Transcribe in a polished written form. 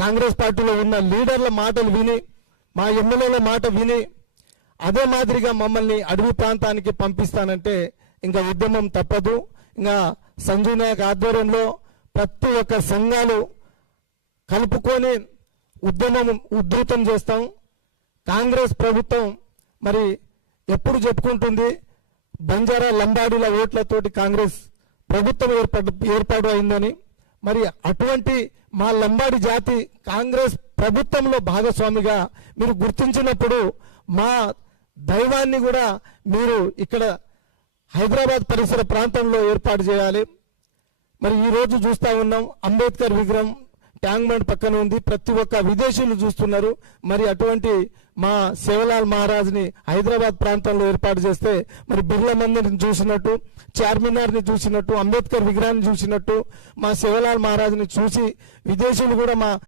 కాంగ్రెస్ పార్టీలో ఉన్న లీడర్ల మాటలు విని, మా ఎమ్మెల్యేల మాట విని అదే మాదిరిగా మమ్మల్ని అడవి ప్రాంతానికి పంపిస్తానంటే ఇంకా ఉద్యమం తప్పదు. ఇంకా సంజయ్ నాయక్ ఆధ్వర్యంలో ప్రతి ఒక్క సంఘాలు కలుపుకొని ఉద్యమం ఉధృతం చేస్తాం. కాంగ్రెస్ ప్రభుత్వం మరి ఎప్పుడు చెప్పుకుంటుంది బంజారా లంబాడీల ఓట్లతోటి కాంగ్రెస్ ప్రభుత్వం ఏర్పాటు అయిందని. మరి అటువంటి మా లంబాడి జాతి కాంగ్రెస్ ప్రభుత్వంలో భాగస్వామిగా మీరు గుర్తించినప్పుడు మా దైవాన్ని కూడా మీరు ఇక్కడ హైదరాబాద్ పరిసర ప్రాంతంలో ఏర్పాటు చేయాలి. మరి ఈరోజు చూస్తూ ఉన్నాం అంబేద్కర్ విగ్రహం ట్యాంక్ బండ్ పక్కన ఉంది, ప్రతి ఒక్క విదేశీయులు చూస్తున్నారు. మరి అటువంటి మా సేవలాల్ మహారాజ్ని హైదరాబాద్ ప్రాంతంలో ఏర్పాటు చేస్తే మరి బిర్లా మందిర్ని చూసినట్టు, చార్మినార్ని చూసినట్టు, అంబేద్కర్ విగ్రహాన్ని చూసినట్టు మా సేవలాల్ మహారాజ్ని చూసి విదేశీయులు కూడా మా